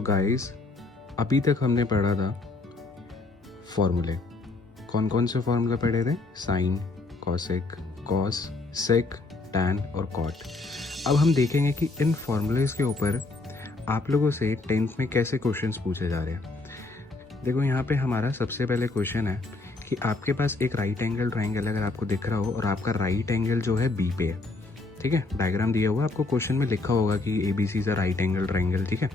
तो गाइस अभी तक हमने पढ़ा था फॉर्मूले। कौन कौन से फॉर्मूले पढ़े थे? साइन, कॉसेक, कॉस, सेक, टैन और कॉट। अब हम देखेंगे कि इन फॉर्मूलेज के ऊपर आप लोगों से 10th में कैसे क्वेश्चंस पूछे जा रहे हैं। देखो यहाँ पे हमारा सबसे पहले क्वेश्चन है कि आपके पास एक राइट एंगल ट्राइंगल अगर आपको दिख रहा हो और आपका राइट एंगल जो है बी पे है, ठीक है, डायग्राम दिया हुआ आपको, क्वेश्चन में लिखा होगा कि ABC is a right angle triangle, ठीक है।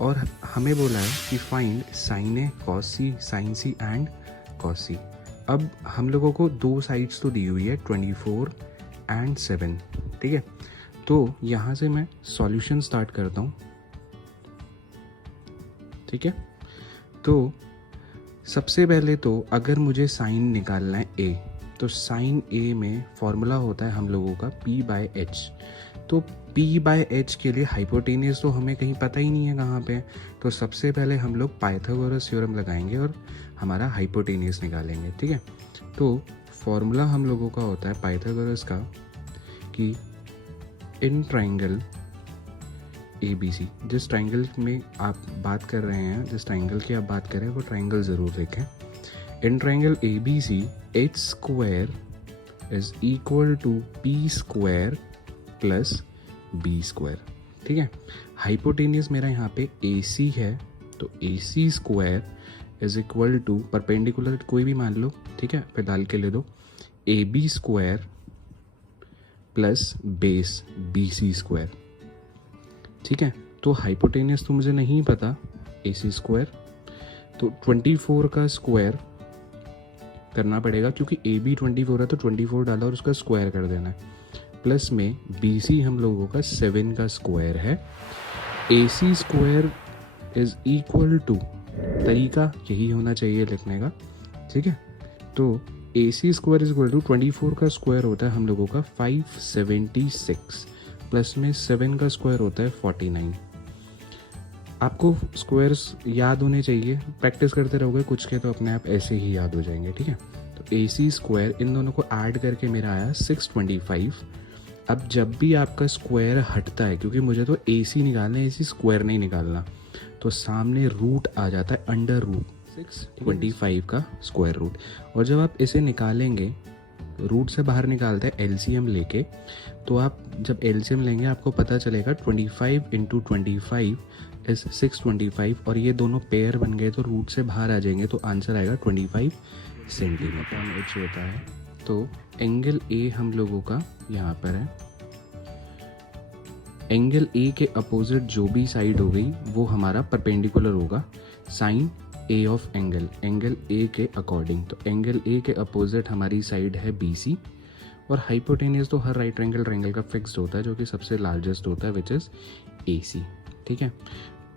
और हमें बोला है कि find sine A, cos C, sine C and cos C. अब हम लोगों को दो साइड्स तो दी हुई है 24 एंड 7, ठीक है। तो यहाँ से मैं सॉल्यूशन स्टार्ट करता हूँ, ठीक है। तो सबसे पहले तो अगर मुझे साइन निकालना है ए, तो साइन ए में फॉर्मूला होता है हम लोगों का P/H। तो P/H के लिए हाइपोटेनियस तो हमें कहीं पता ही नहीं है कहाँ पे। तो सबसे पहले हम लोग पाइथागोरस थ्योरम लगाएंगे और हमारा हाइपोटेनियस निकालेंगे, ठीक है। तो फॉर्मूला हम लोगों का होता है पाइथागोरस का कि इन ट्राइंगल ABC, जिस ट्राइंगल में आप बात कर रहे हैं, जिस ट्राइंगल की आप बात कर रहे हैं वो ट्राइंगल ज़रूर देखें। In triangle ABC H square is equal to P square plus B square, ठीक है। हाइपोटेनियस मेरा यहाँ पे AC है, तो AC square is equal to perpendicular कोई भी मान लो, ठीक है, पे डाल के ले दो, AB square plus base BC square, ठीक है। तो हाइपोटेनियस तो मुझे नहीं पता, AC स्क्वायर, तो 24 का स्क्वायर करना पड़ेगा क्योंकि AB 24 है, तो 24 डाला और उसका स्क्वायर कर देना है, प्लस में BC हम लोगों का 7 का स्क्वायर है। AC square is equal to, तरीका यही होना चाहिए लिखने का, ठीक है। तो AC square is equal to 24 का स्क्वायर होता है हम लोगों का 576, प्लस में 7 का स्क्वायर होता है 49। आपको स्क्वायर्स याद होने चाहिए, प्रैक्टिस करते रहोगे कुछ के तो अपने आप ऐसे ही याद हो जाएंगे, ठीक है। तो AC स्क्वायर इन दोनों को ऐड करके मेरा आया 625। अब जब भी आपका स्क्वायर हटता है, क्योंकि मुझे तो AC निकालना है, AC स्क्वायर नहीं निकालना, तो सामने रूट आ जाता है, अंडर रूट 625 का स्क्वायर रूट। और जब आप इसे निकालेंगे, रूट से बाहर निकालते हैं LCM लेके, तो आप जब LCM लेंगे आपको पता चलेगा 25 × 25 इज 625, और ये दोनों पेयर बन गए तो रूट से बाहर आ जाएंगे, तो आंसर आएगा 25 सेंटीमीटर H होता है। तो एंगल A हम लोगों का यहाँ पर है, एंगल A के अपोजिट जो भी साइड हो गई वो हमारा परपेंडिकुलर होगा sine A of angle, angle A के अकॉर्डिंग। तो एंगल A के अपोजिट हमारी साइड है BC, और हाइपोटेनियस तो हर राइट एंगल ट्रायंगल का फिक्स्ड होता है जो कि सबसे लार्जेस्ट होता है, विच इज़ AC, ठीक है।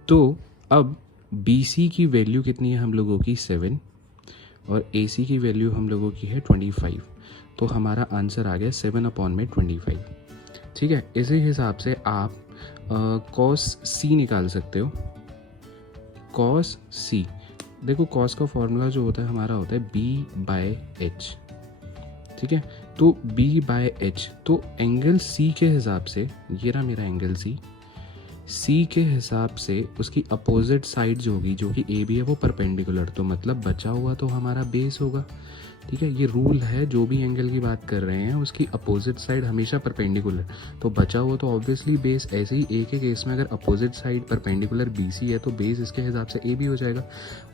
तो अब BC की वैल्यू कितनी है हम लोगों की 7, और AC की वैल्यू हम लोगों की है 25, तो हमारा आंसर आ गया 7/25, ठीक है। इसी हिसाब से आप cos C निकाल सकते हो। cos C, देखो cos का फॉर्मूला जो होता है हमारा होता है B/H, ठीक है। तो B/H, तो एंगल C के हिसाब से, ये रहा मेरा एंगल C के हिसाब से उसकी अपोजिट साइड जो होगी, जो कि AB है, वो परपेंडिकुलर, तो मतलब बचा हुआ तो हमारा बेस होगा, ठीक है। ये रूल है, जो भी एंगल की बात कर रहे हैं उसकी अपोजिट साइड हमेशा परपेंडिकुलर, तो बचा हुआ तो ऑब्वियसली बेस। ऐसे ही A के केस में अगर अपोजिट साइड परपेंडिकुलर BC है तो बेस इसके हिसाब से AB हो जाएगा,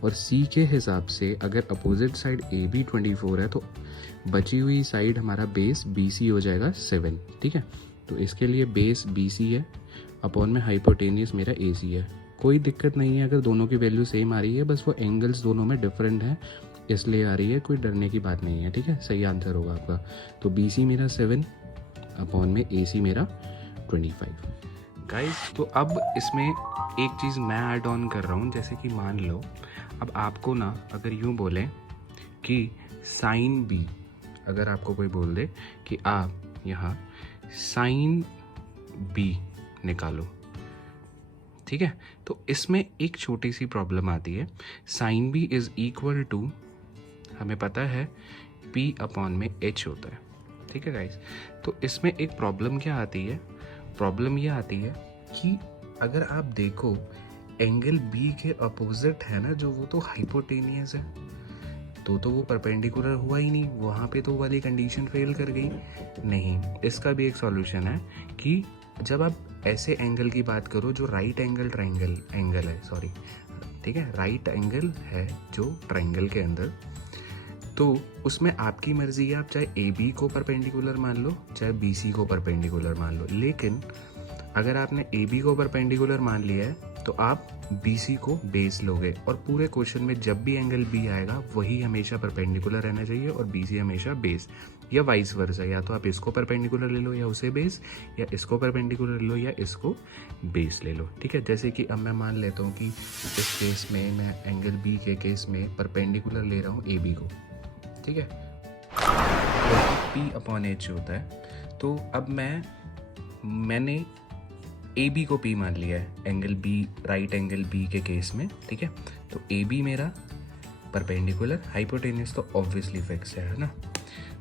और C के हिसाब से अगर अपोजिट साइड AB 24 है तो बची हुई साइड हमारा बेस BC हो जाएगा 7, ठीक है। तो इसके लिए बेस BC है, अपॉन में हाइपोटेनियस मेरा AC है। कोई दिक्कत नहीं है अगर दोनों की वैल्यू सेम आ रही है, बस वो एंगल्स दोनों में डिफरेंट है इसलिए आ रही है, कोई डरने की बात नहीं है, ठीक है। सही आंसर होगा आपका। तो BC मेरा 7 अपॉन में AC मेरा 25। गाइस, तो अब इसमें एक चीज़ मैं ऐड ऑन कर रहा हूँ, जैसे कि मान लो अब आपको ना अगर यूँ बोलें कि साइन B, अगर आपको कोई बोल दे कि आप यहाँ साइन B निकालो, ठीक है, तो इसमें एक छोटी सी प्रॉब्लम आती है। Sine B is equal to, हमें पता है P/H होता है, ठीक है गाइस। तो इसमें एक प्रॉब्लम क्या आती है, प्रॉब्लम ये आती है कि अगर आप देखो एंगल बी के अपोजिट है ना जो, वो तो हाइपोटेनियस है, तो वो परपेंडिकुलर हुआ ही नहीं, वहाँ पे तो वाली कंडीशन फेल कर गई। नहीं, इसका भी एक सॉल्यूशन है कि जब आप ऐसे एंगल की बात करो जो राइट एंगल एंगल है, सॉरी, ठीक है, राइट एंगल है जो ट्रायंगल के अंदर, तो उसमें आपकी मर्जी है, आप चाहे ए बी को परपेंडिकुलर मान लो, चाहे बी सी को परपेंडिकुलर मान लो। लेकिन अगर आपने ए बी को परपेंडिकुलर मान लिया है तो आप बी सी को बेस लोगे, और पूरे क्वेश्चन में जब भी एंगल बी आएगा वही हमेशा परपेंडिकुलर रहना चाहिए और बी सी हमेशा बेस, या वाइस वर्सा, या तो आप इसको परपेंडिकुलर ले लो या उसे बेस, या इसको परपेंडिकुलर ले लो या इसको बेस ले लो। ठीक है, जैसे कि अब मैं मान लेता हूँ कि इस केस में मैं एंगल बी के केस में परपेंडिकुलर ले रहा हूँ ए बी को, ठीक है, पी अपॉन एच होता है। तो अब मैंने ए बी को पी मान लिया है angle B, right angle B के केस में, ठीक है। तो ए बी मेरा परपेंडिकुलर, हाइपोटेन्यूस तो ऑब्वियसली फिक्स है ना।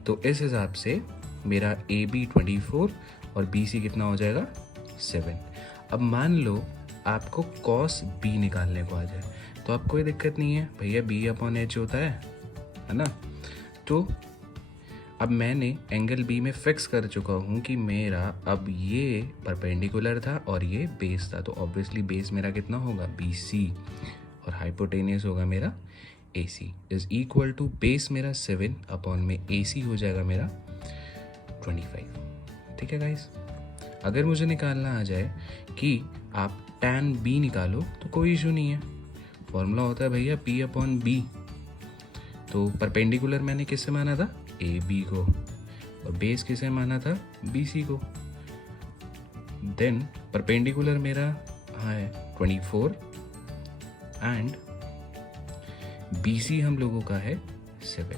तो इस हिसाब से मेरा ए बी 24 और बी सी कितना हो जाएगा 7। अब मान लो आपको कॉस बी निकालने को आ जाए तो आपको कोई दिक्कत नहीं है भैया, बी अपॉन एच होता है ना। तो अब मैंने एंगल बी में फिक्स कर चुका हूँ कि मेरा अब ये परपेंडिकुलर था और ये बेस था, तो ऑब्वियसली बेस मेरा कितना होगा बी सी, और हाइपोटेनियस होगा मेरा ए सी, इज इक्वल टू बेस मेरा 7 अपॉन में ए सी हो जाएगा मेरा 25। ठीक है गाइस, अगर मुझे निकालना आ जाए कि आप tan b निकालो तो कोई इशू नहीं है, फॉर्मूला होता है भैया p अपॉन बी। तो परपेंडिकुलर मैंने किससे माना था, ए बी को, और बेस किसे माना था, बी सी को। देन परपेंडिकुलर मेरा है 24 एंड बी सी हम लोगों का है 7।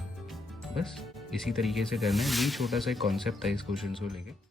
बस इसी तरीके से करना है, यही छोटा सा एक कॉन्सेप्ट था इस क्वेश्चन को लेके।